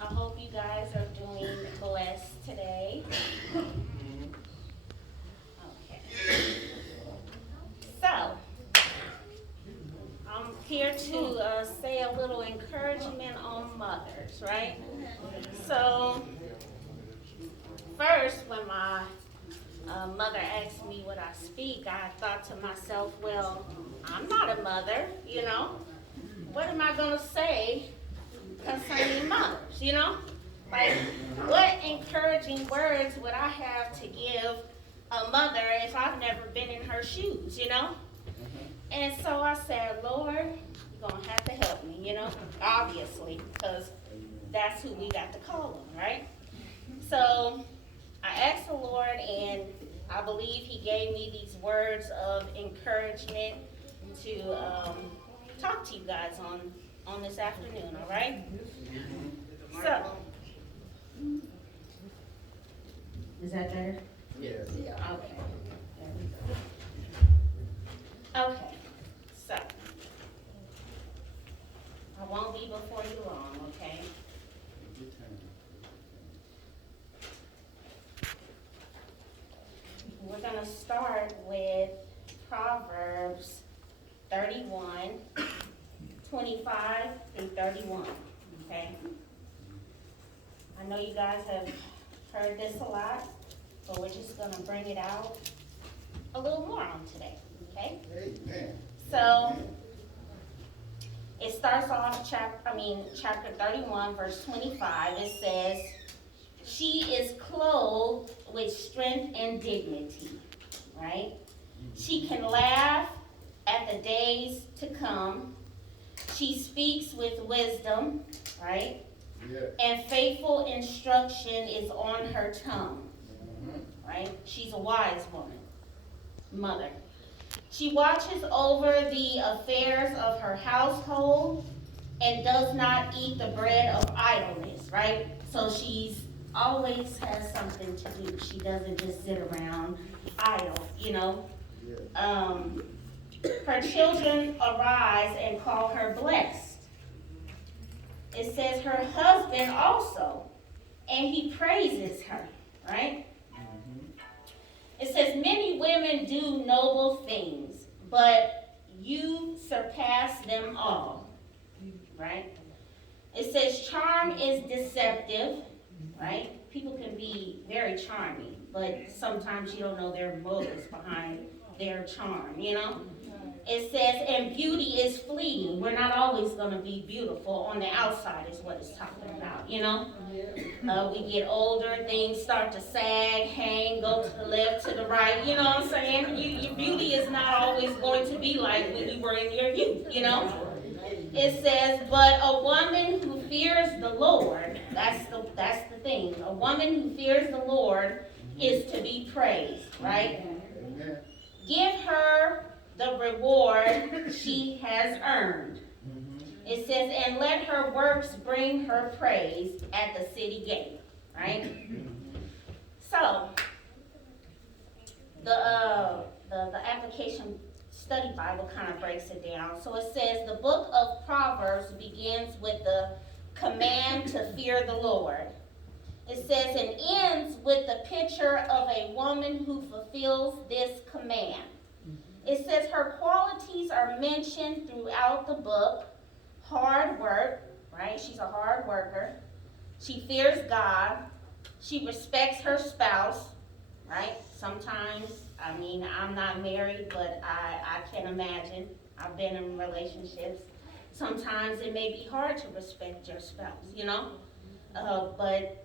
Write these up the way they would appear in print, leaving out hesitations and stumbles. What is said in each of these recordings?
I hope you guys are doing blessed today. Okay. So, I'm here to say a little encouragement on mothers, right? So, first, when my mother asked me would I speak, I thought to myself, well, I'm not a mother, you know? What am I going to say concerning mothers, you know? Like, what encouraging words would I have to give a mother if I've never been in her shoes, you know? And so I said, Lord, you're going to have to help me, you know? Obviously, because that's who we got to call on, right? So I asked the Lord, and I believe he gave me these words of encouragement to talk to you guys on this afternoon, all right? So, is that better? Yes. Okay. There we go. Okay. So, I won't be before you long, okay? We're going to start with Proverbs 31:25 through 31, okay? I know you guys have heard this a lot, but we're just going to bring it out a little more on today, okay? Amen. So, it starts off chapter 31, verse 25. It says, she is clothed with strength and dignity, right? She can laugh at the days to come. She speaks with wisdom, right? Yeah. And faithful instruction is on her tongue, right? She's a wise woman, mother. She watches over the affairs of her household and does not eat the bread of idleness, right? So she's always has something to do. She doesn't just sit around idle, you know. Yeah. Her children arise and call her blessed. It says her husband also, and he praises her, right? It says many women do noble things, but you surpass them all, right? It says charm is deceptive, right? People can be very charming, but sometimes you don't know their motives behind their charm, you know? It says, and beauty is fleeting. We're not always going to be beautiful on the outside is what it's talking about, you know? We get older, things start to sag, hang, go to the left, to the right, you know what I'm saying? Your beauty is not always going to be like when you were in your youth, you know? It says, but a woman who fears the Lord, that's the thing. A woman who fears the Lord is to be praised, right? Amen. Give her the reward she has earned. It says, and let her works bring her praise at the city gate, right? So, the application study Bible kind of breaks it down. So it says the book of Proverbs begins with the command to fear the Lord. It says and ends with the picture of a woman who fulfills this command. It says her qualities are mentioned throughout the book. Hard work, right? She's a hard worker. She fears God. She respects her spouse, right? Sometimes, I'm not married, but I can imagine. I've been in relationships. Sometimes it may be hard to respect your spouse, you know? But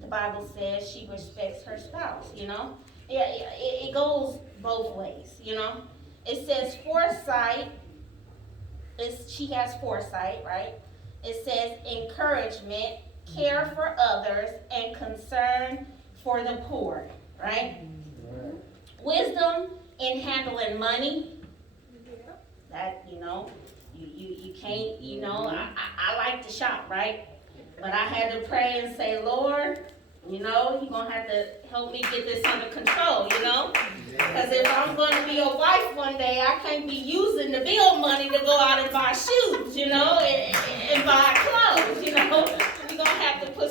the Bible says she respects her spouse, you know? It goes both ways, you know? It says foresight. She has foresight, right? It says encouragement, care for others, and concern for the poor, right? Wisdom in handling money. That, you can't, I like to shop, right? But I had to pray and say, Lord, you're going to have to help me get this under control, Because if I'm going to be a wife one day, I can't be using the bill money to go out and buy shoes, and buy clothes, You're going to have to put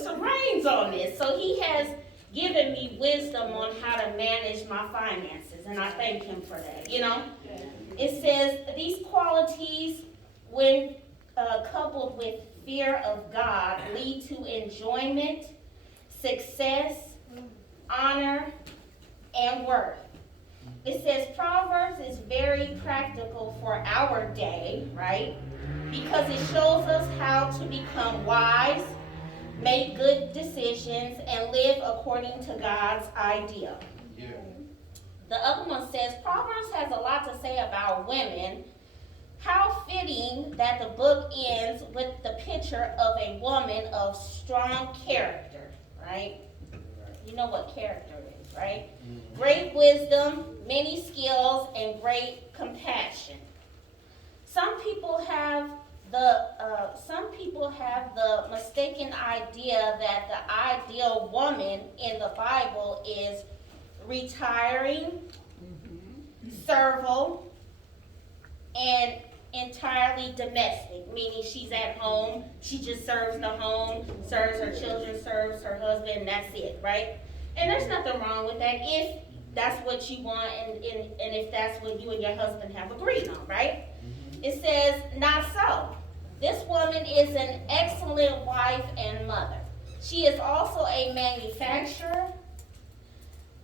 on this. So he has given me wisdom on how to manage my finances, and I thank him for that, you know. It says these qualities, when coupled with fear of God, lead to enjoyment, success, honor, and worth. It says Proverbs is very practical for our day, right? Because it shows us how to become wise, make good decisions, and live according to God's ideal. Yeah. The other one says Proverbs has a lot to say about women. How fitting that the book ends with the picture of a woman of strong character, right? You know what character is, right? Great wisdom, many skills, and great compassion. Some people have the mistaken idea that the ideal woman in the Bible is retiring, servile, and entirely domestic, meaning she's at home, she just serves the home, serves her children, serves her husband, that's it, right? And there's nothing wrong with that if that's what you want and if that's what you and your husband have agreed on, right? It says, not so. This woman is an excellent wife and mother. She is also a manufacturer,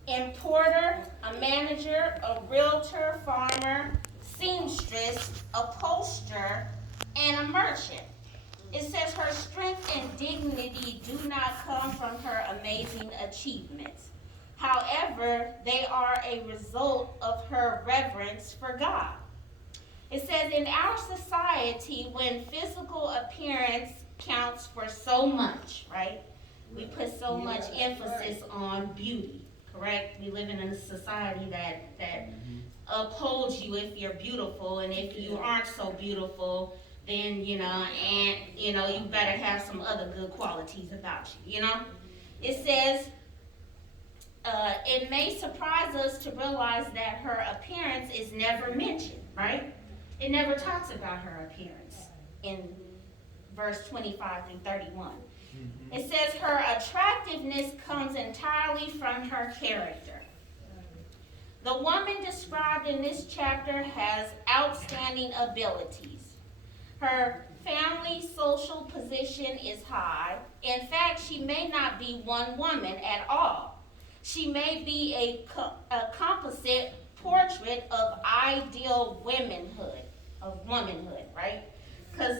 importer, a manager, a realtor, farmer, seamstress, upholsterer, and a merchant. It says her strength and dignity do not come from her amazing achievements. However, they are a result of her reverence for God. It says in our society, when physical appearance counts for so much, right? We put so much emphasis on beauty, correct? We live in a society that upholds you if you're beautiful, and if you aren't so beautiful, then, you better have some other good qualities about you, It says, it may surprise us to realize that her appearance is never mentioned, right? It never talks about her appearance in verse 25 through 31. It says her attractiveness comes entirely from her character. The woman described in this chapter has outstanding abilities. Her family social position is high. In fact, she may not be one woman at all. She may be a composite portrait of ideal womanhood, right? Because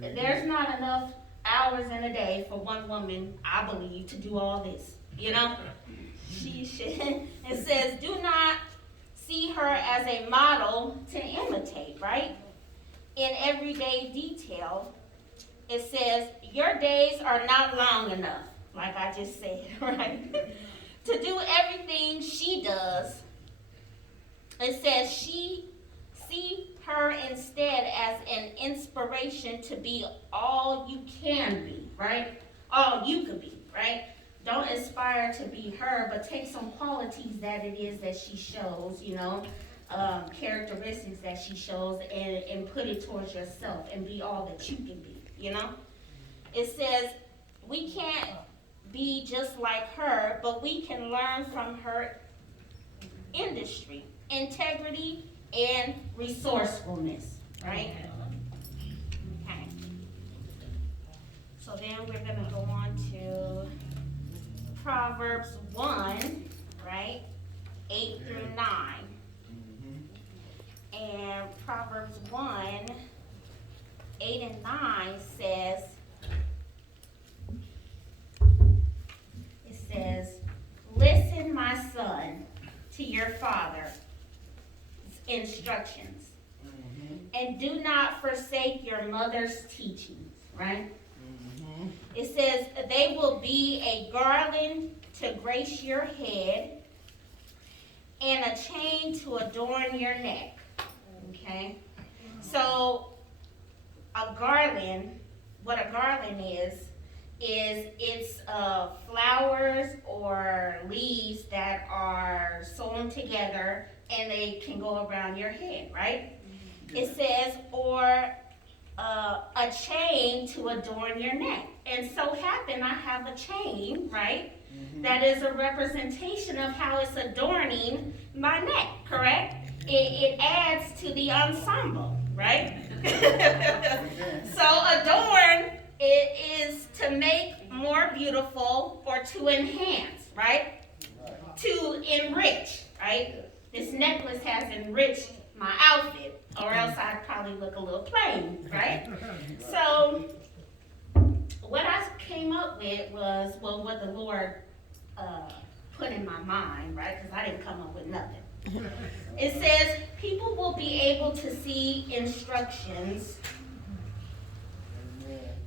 there's not enough hours in a day for one woman, I believe, to do all this, She should. It says, do not see her as a model to imitate, right? In everyday detail, it says, your days are not long enough, like I just said, right? To do everything she does. It says, see her instead as an inspiration to be all you can be, right? All you could be, right? Don't aspire to be her, but take some qualities that it is that she shows, characteristics that she shows, and put it towards yourself and be all that you can be, It says, we can't be just like her, but we can learn from her industry, integrity, and resourcefulness, right? Okay. So then we're going to go on to Proverbs 1, right? 8 through 9. And Proverbs 1, 8 and 9 says, listen, my son, to your father's instructions, and do not forsake your mother's teachings, right? It says, they will be a garland to grace your head and a chain to adorn your neck, okay? So what a garland is it's flowers or leaves that are sewn together and they can go around your head, right? It says, or a chain to adorn your neck. and so happen I have a chain, right? That is a representation of how it's adorning my neck, correct? It adds to the ensemble, right? So adorn it is to make more beautiful or to enhance, right? To enrich, right? This necklace has enriched my outfit, or else I'd probably look a little plain, right? So what I came up with was, well, what the Lord put in my mind, right? Because I didn't come up with nothing. It says people will be able to see instructions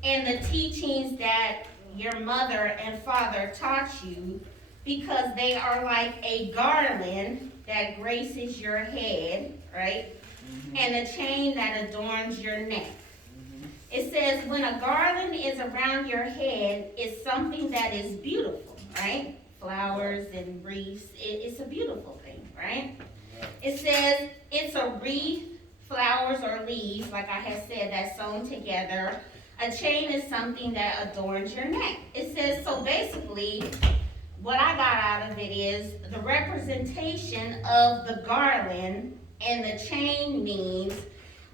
and the teachings that your mother and father taught you, because they are like a garland that graces your head, right? And a chain that adorns your neck. It says when a garland is around your head, it's something that is beautiful, right? Flowers and wreaths, it's a beautiful thing, right? It says it's a wreath, flowers or leaves, like I had said, that's sewn together. A chain is something that adorns your neck. It says, so basically, what I got out of it is the representation of the garland and the chain means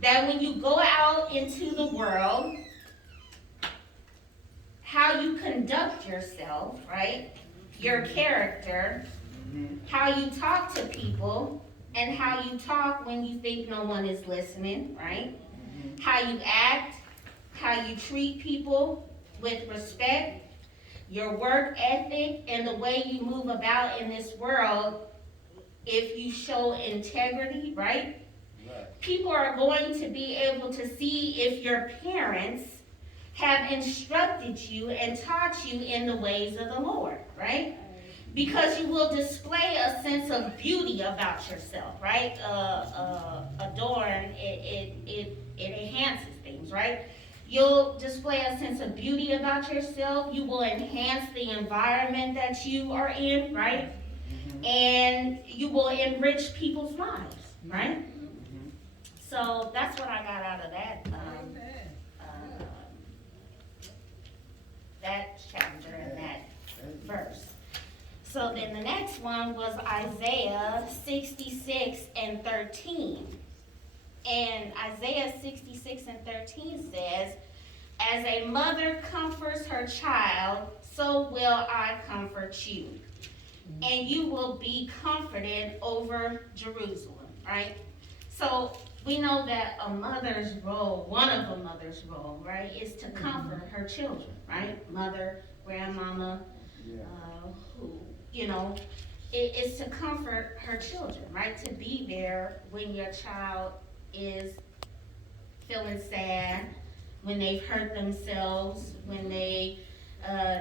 that when you go out into the world, how you conduct yourself, right? Your character, how you talk to people, and how you talk when you think no one is listening, right? How you act, how you treat people with respect, your work ethic, and the way you move about in this world. If you show integrity, right? People are going to be able to see if your parents have instructed you and taught you in the ways of the Lord, right? Because you will display a sense of beauty about yourself, right? Adorn, it enhances things, right? You'll display a sense of beauty about yourself. You will enhance the environment that you are in, right? And you will enrich people's lives, right? So that's what I got out of that that chapter and that verse. So then the next one was Isaiah 66 and 13. And Isaiah 66 and 13 says, as a mother comforts her child, so will I comfort you. And you will be comforted over Jerusalem, right? So we know that a mother's role, one of a mother's role, right, is to comfort her children, right? Mother, grandmama, who, it is to comfort her children, right? To be there when your child is feeling sad, when they've hurt themselves, when they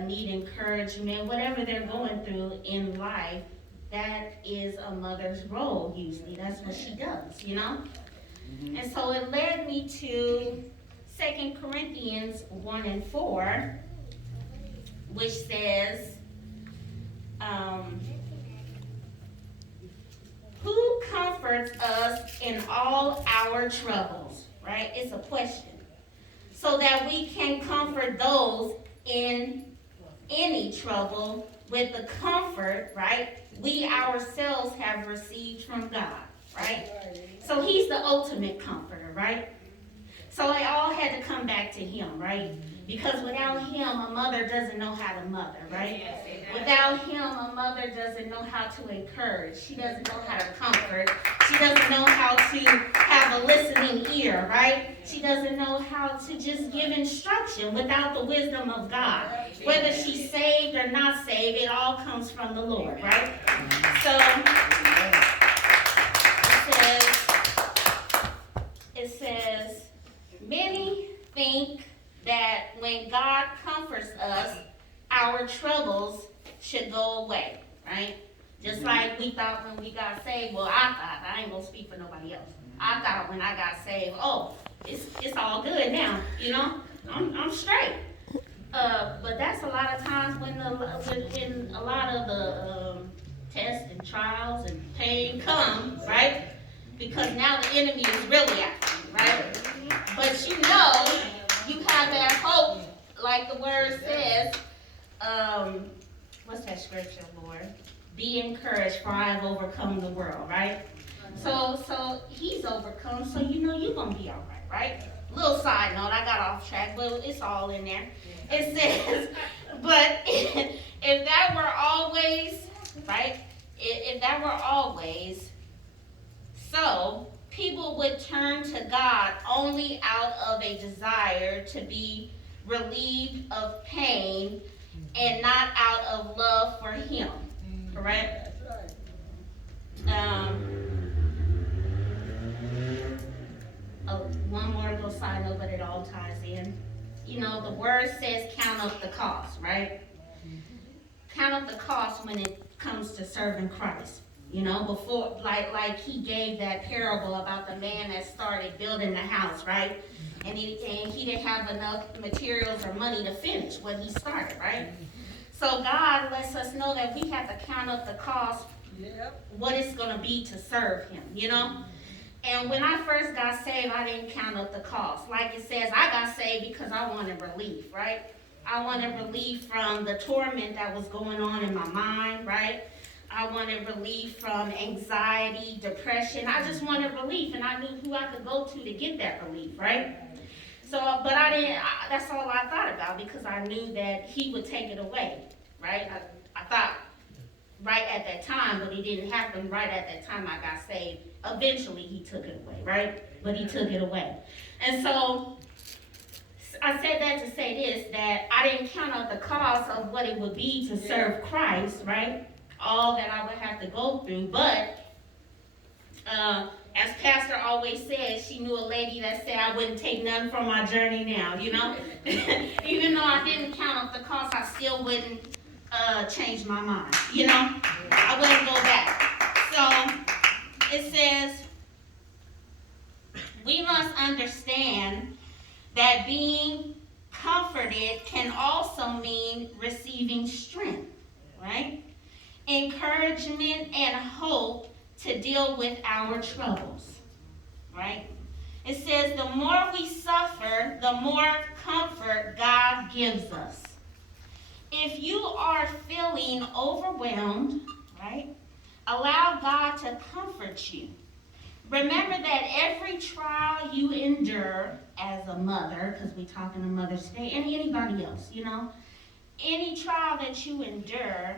need encouragement, whatever they're going through in life. That is a mother's role usually. That's what she does, And so it led me to 2 Corinthians 1 and 4, which says, who comforts us in all our troubles, right? It's a question. So that we can comfort those in any trouble with the comfort, right, we ourselves have received from God, right? So he's the ultimate comforter, right? So it all had to come back to him, right? Because without him, a mother doesn't know how to mother, right? Without him, a mother doesn't know how to encourage. She doesn't know how to comfort. She doesn't know how to have a listening ear, right? She doesn't know how to just give instruction without the wisdom of God. Whether she's saved or not saved, it all comes from the Lord, right? So it says, many think that when God comforts us, our troubles should go away, right? Just like we thought when we got saved. Well, I ain't gonna speak for nobody else. I thought when I got saved, it's all good now, I'm straight. But that's a lot of times when a lot of the tests and trials and pain come, right? Because now the enemy is really active, right? But you have that hope like the word says, what's that scripture, Lord? Be encouraged, for I have overcome the world, right? So he's overcome, so you know you're gonna be all right? Little side note, I got off track, but it's all in there. It says, but if that were always, right? If that were always so, people would turn to God only out of a desire to be relieved of pain and not out of love for Him. Correct? One more little side note, but it all ties in. You know, the word says count up the cost, right? Count up the cost when it comes to serving Christ. You know, before, like he gave that parable about the man that started building the house, right? And he didn't have enough materials or money to finish what he started, right? So God lets us know that we have to count up the cost, what it's going to be to serve Him, you know? And when I first got saved, I didn't count up the cost. Like it says, I got saved because I wanted relief, right? I wanted relief from the torment that was going on in my mind, right? I wanted relief from anxiety, depression. I just wanted relief, and I knew who I could go to get that relief, right? So, but that's all I thought about, because I knew that He would take it away, right? I thought right at that time, but it didn't happen right at that time I got saved. Eventually, He took it away, right? But He took it away. And so, I said that to say this, that I didn't count up the cost of what it would be to serve Christ, right? All that I would have to go through. But, as Pastor always says, she knew a lady that said I wouldn't take none from my journey now, you know? Even though I didn't count up the cost, I still wouldn't change my mind, you know? I wouldn't go back. So, it says, we must understand that being comforted can also mean receiving strength, right? Encouragement and hope to deal with our troubles, right? It says the more we suffer, the more comfort God gives us. If you are feeling overwhelmed, right, allow God to comfort you. Remember that every trial you endure as a mother, because we're talking to mothers today, and anybody else, you know, any trial that you endure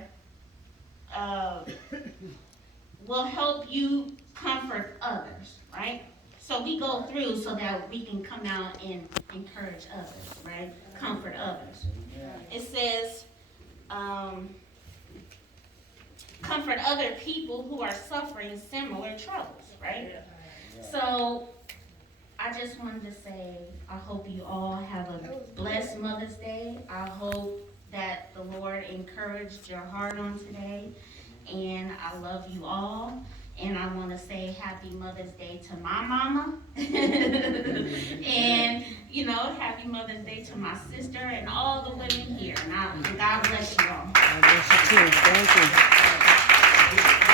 will help you comfort others, right? So we go through so that we can come out and encourage others, right? Comfort others. It says, comfort other people who are suffering similar troubles, right? So I just wanted to say, I hope you all have a blessed Mother's Day. I hope that the Lord encouraged your heart on today. And I love you all. And I want to say happy Mother's Day to my mama. And, you know, happy Mother's Day to my sister and all the women here. And God bless you all. God bless you too. Thank you.